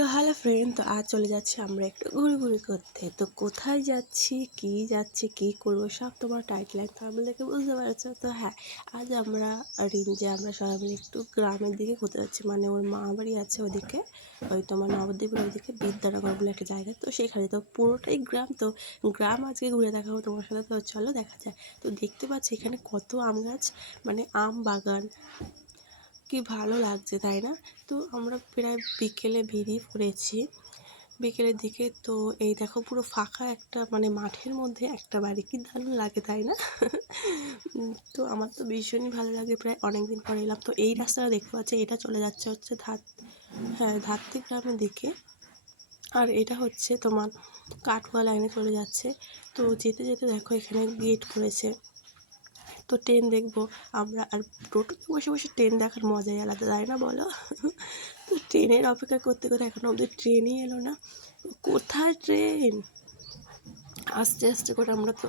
তো hello friend, তো আজ চলে যাচ্ছি আমরা একটু ঘুরঘুরি করতে। তো কোথায় যাচ্ছি, কী করবো সব তোমার টাইটেল অ্যান্ড থাম্বনেল দেখে বুঝতে পারছো। তো হ্যাঁ, আজ আমরা আমরা সবাই মিলে একটু গ্রামের দিকে ঘুরতে যাচ্ছি। মানে ওর মা বাড়ি আছে ওদিকে, ওই তোমার নবদ্বীপের ওইদিকে বিদ্যানগর বলে একটা জায়গা। তো সেখানে তো পুরোটাই গ্রাম। তো গ্রাম আজকে ঘুরে দেখাবো তোমার সাথে। তো চলো দেখা যায়। তো দেখতে পাচ্ছি এখানে কত আম গাছ, মানে আম বাগান, কি ভালো লাগছে তাই না। তো আমরা প্রায় বিকেলে বেরিয়ে পড়েছি, বিকেলের দিকে। তো এই দেখো পুরো ফাঁকা একটা মানে মাঠের মধ্যে একটা বাড়ি, কি দারুণ লাগে তাই না। তো আমার তো ভীষণই ভালো লাগে, প্রায় অনেক দিন পরে এলাম। তো এই রাস্তাটা দেখতে পাচ্ছি, এটা চলে যাচ্ছে হচ্ছে ধাত্রী গ্রামের দিকে। আর এটা হচ্ছে তোমার কাটোয়া লাইনে চলে যাচ্ছে। তো যেতে যেতে দেখো এখানে গেট করেছে। তো ট্রেন দেখবো আমরা। আর টোটোতে বসে বসে ট্রেন দেখার মজাই আলাদা তাই না বলো। তো ট্রেনের অপেক্ষা করতে করতে এখনো অবধি ট্রেনই এলো না। কোথায় ট্রেন, আস্তে আস্তে করে আমরা তো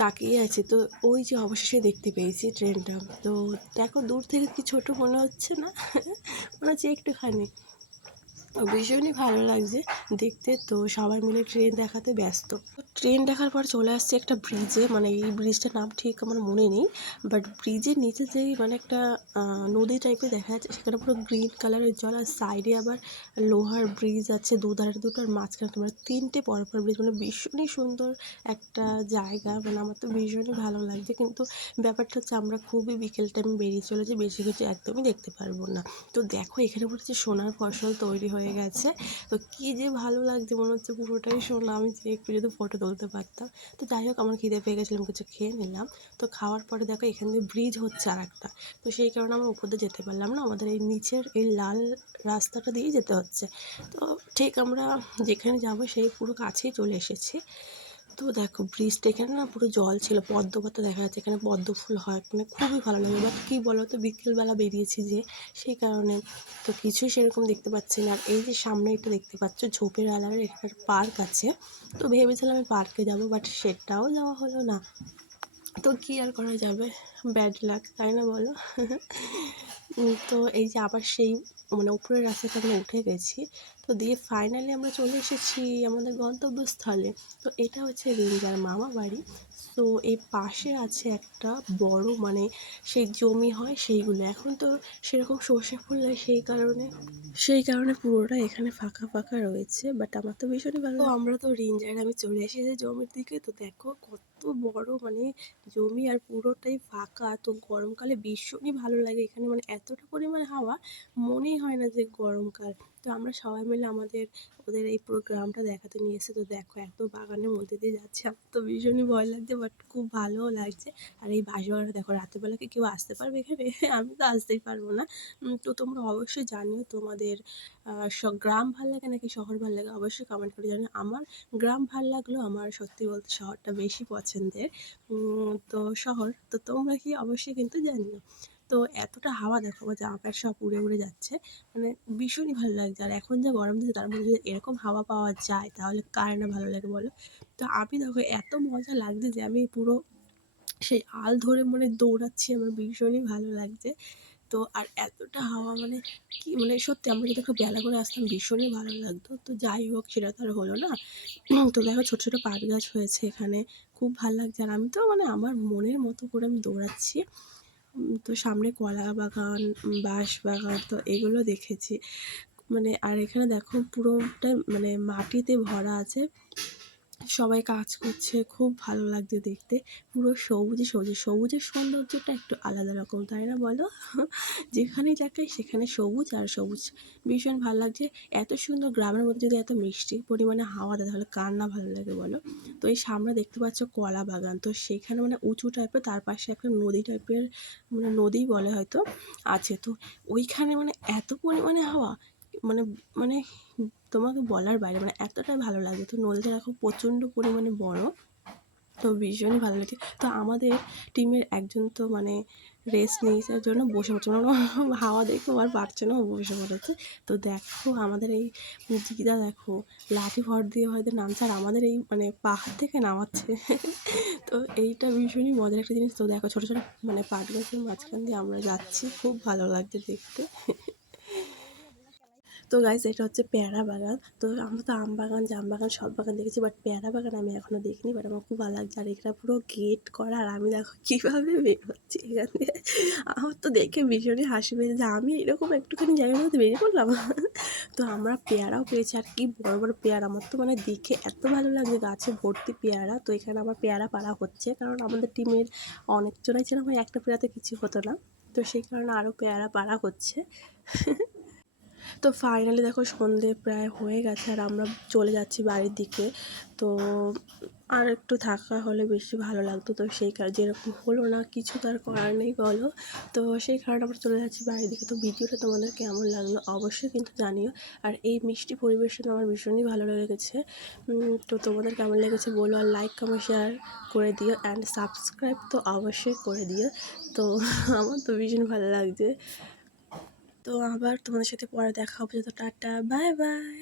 তাকিয়ে আছি। তো ওই যে অবশেষে দেখতে পেয়েছি ট্রেনটা। তো দেখো দূর থেকে কি ছোট মনে হচ্ছে না, মনে হচ্ছে একটুখানি। ভীষণই ভালো লাগছে দেখতে। তো সবাই মিলে ট্রেন দেখাতে ব্যস্ত। ট্রেন দেখার পর চলে আসছে একটা ব্রিজে, মানে এই ব্রিজটার নাম ঠিক আমার মনে নেই, বাট ব্রিজের নিচে যেই মানে একটা নদী টাইপের দেখা যাচ্ছে, সেখানে পুরো গ্রিন কালারের জল। আর সাইডে আবার লোহার ব্রিজ আছে, দুধারে দুটো, আর মাঝখানে তোমার তিনটে পরপর ব্রিজ। মানে ভীষণই সুন্দর একটা জায়গা, মানে আমার তো ভীষণই ভালো লাগছে। কিন্তু ব্যাপারটা হচ্ছে আমরা খুবই বিকেল টাইমে বেরিয়ে চলেছি, বেশি কিছু একদমই দেখতে পারবো না। তো দেখো এখানে বলছে সোনার ফসল তৈরি হয়ে গেছে। তো কী যে ভালো লাগছে, মনে হচ্ছে পুরোটাই সোনা। আমি যে একটু যদি ফটো তুলতে পারতাম। তো যাই হোক, আমার খিদে পেয়ে গেছিলাম, কিছু খেয়ে নিলাম। তো খাওয়ার পরে দেখো এখান দিয়ে ব্রিজ হচ্ছে আর একটা। তো সেই কারণে আমরা উপর দিয়ে যেতে পারলাম না, আমাদের এই নিচের এই লাল রাস্তাটা দিয়েই যেতে হচ্ছে। তো ঠিক আমরা যেখানে যাব সেই পুরো কাছেই চলে এসেছি। তো দেখো ব্রিজটা, এখানে না পুরো জল ছিল, পদ্ম পাতা দেখা যাচ্ছে, এখানে পদ্ম ফুল হয়, মানে খুবই ভালো লাগে। বাট কী বলো তো, বিকেলবেলা বেরিয়েছি যে, সেই কারণে তো কিছুই সেরকম দেখতে পাচ্ছি না। আর এই যে সামনে এটা দেখতে পাচ্ছ ঝোপের আলার একটা পার্ক আছে। তো ভেবেছিলাম আমি পার্কে যাবো, বাট সেটাও যাওয়া হলো না। তো কী আর করা যাবে, ব্যাড লাক তাই না বলো। তো এই যে আবার সেই মানে উপরের রাস্তাটা আমরা উঠে গেছি। তো দিয়ে ফাইনালি আমরা চলে এসেছি আমাদের গন্তব্যস্থলে। তো এটা হচ্ছে রিঞ্জার মামা বাড়ি। তো এই পাশে আছে একটা বড় মানে সেই জমি হয় সেইগুলো, এখন তো সেরকম সর্ষে ফুল নেই, সেই কারণে পুরোটা এখানে ফাঁকা ফাঁকা রয়েছে। বাট আমার তো ভীষণই ভালো। তো আমরা তো রিঞ্জার আমি চলে এসেছি জমির দিকে। তো দেখো কত বড় মানে জমি, আর পুরোটাই ফাঁকা। তো গরমকালে ভীষণই ভালো লাগে এখানে, মানে এতটা পরিমাণে হাওয়া, মনেই হয় না যে গরমকাল। তো আমরা সবাই মিলে ওদের এই পুরো গ্রামটা দেখাতে নিয়ে এসে। তো দেখো এত বাগানের মধ্যে দিয়ে যাচ্ছে, আমার তো ভীষণই ভয় লাগছে, বাট খুব ভালোও লাগছে। আর এই বাঁশবাগানটা দেখো, রাতেরবেলা কি কেউ আসতে পারবে এখানে? আমি তো আসতেই পারবো না। তো তোমরা অবশ্যই জানিও তোমাদের গ্রাম ভালো লাগে নাকি শহর ভালো লাগে, অবশ্যই কমেন্ট করে জানিও। আমার গ্রাম ভাল লাগলেও আমার সত্যি বলতে শহরটা বেশি পছন্দের। তো শহর তো তোমরা কি অবশ্যই কিন্তু জানিও। তো এতটা হাওয়া দেখো, আমার জামা প্যান্ট সব উড়ে উড়ে যাচ্ছে, মানে ভীষণই ভালো লাগছে। আর এখন যা গরম দিচ্ছে, তার মধ্যে যদি এরকম হাওয়া পাওয়া যায় তাহলে কার না ভালো লাগে বলো। তো আমি দেখো এত মজা লাগছে যে আমি পুরো সেই আল ধরে মানে দৌড়াচ্ছি, আমার ভীষণই ভালো লাগছে। তো আর এতটা হাওয়া, মানে কি মানে সত্যি আমরা যদি একটু বেলা করে আসতাম ভীষণই ভালো লাগতো। তো যাই হোক, সেটা তো আর হলো না। তো দেখো ছোট ছোট পাট গাছ হয়েছে এখানে, খুব ভালো লাগছে। আর আমি তো মানে আমার মনের মতো করে আমি দৌড়াচ্ছি। তো সামনে কলা বাগান, বাঁশ বাগান, তো এগুলো দেখেছি। মানে আর এখানে দেখো পুরোটাই মানে মাটিতে ভরা আছে, সবাই কাজ করছে, খুব ভালো লাগছে দেখতে। পুরো সবুজে সবুজে, সবুজের সৌন্দর্যটা একটু আলাদা রকম তাই না বলো। যেখানেই তাকাই সেখানে সবুজ আর সবুজ, ভীষণ ভালো লাগছে। এত সুন্দর গ্রামের মধ্যে যদি এত মিষ্টি পরিমাণে হাওয়া দেয় তাহলে কার না ভালো লাগে বলো। তো এই সামনে দেখতে পাচ্ছ কলা বাগান, তো সেখানে মানে উঁচু টাইপের, তার পাশে একটা নদী টাইপের, মানে নদী বলে হয়তো, আছে। তো ওইখানে মানে এত পরিমাণে হাওয়া, মানে মানে তোমাকে বলার বাইরে, মানে এতটাই ভালো লাগে। তো নদীটা এখন প্রচণ্ড পরিমাণে বড়, তো ভীষণই ভালো লাগে। তো আমাদের টিমের একজন তো মানে রেস্ট নিয়েছে জন্য বসে পড়ছে, মানে হাওয়া দেখে আর পারছে না, ও বসে পড়েছে। তো দেখো আমাদের এই দিদা দেখো লাঠি ভর দিয়ে হয়তো নামছে, আর আমাদের এই মানে পাহাড় থেকে নামাচ্ছে। তো এইটা ভীষণই মজার একটা জিনিস। তো দেখো ছোটো ছোটো মানে পাট গাছের মাঝখান দিয়ে আমরা যাচ্ছি, খুব ভালো লাগছে দেখতে। তো গাইস এটা হচ্ছে পেয়ারা বাগান। তো আমরা তো আম বাগান, জাম বাগান সব বাগান দেখেছি, বাট পেয়ারা বাগান আমি এখনো দেখিনি। বাট আমার খুব ভালো লাগছে। আর এখানে পুরো গেট করা, আর আমি দেখো কিভাবে বের হচ্ছি এখান দিয়ে। আমার তো দেখে ভীষণই হাসি পেয়েছে যে আমি এরকম একটুখানি জায়গার মধ্যে বেরিয়ে পড়লাম। তো আমরা পেয়ারাও পেয়েছি, আর কি বড় বড় পেয়ারা! আমার তো মানে দেখে এত ভালো লাগছে, গাছে ভর্তি পেয়ারা। তো এখানে আমার পেয়ারা পাড়া হচ্ছে, কারণ আমাদের টিমের অনেকজনাই ছিলাম, ওই একটা পেয়ারাতে কিছু হতো না। তো সেই কারণে আরও পেয়ারা পাড়া হচ্ছে। তো ফাইনালি দেখো সন্ধে প্রায় হয়ে গেছে, আর আমরা চলে যাচ্ছি বাড়ির দিকে। তো আর একটু থাকা হলে বেশি ভালো লাগতো, তো সেই কারণে যেরকম হলো না, কিছু তার করার নেই বলো। তো সেই কারণে আমরা চলে যাচ্ছি বাড়ির দিকে। তো ভিডিওটা তোমাদের কেমন লাগলো অবশ্যই কিন্তু জানিও। আর এই মিষ্টি পরিবেশটা আমার ভীষণই ভালো লেগেছে। তো তোমাদের কেমন লেগেছে বলো, আর লাইক কমেন্ট শেয়ার করে দিও, অ্যান্ড সাবস্ক্রাইব তো অবশ্যই করে দিও। তো আমার তো ভীষণ ভালো লাগছে। তো আবার তোমাদের সাথে পরে দেখা হবে, তো টাটা, বাই বাই।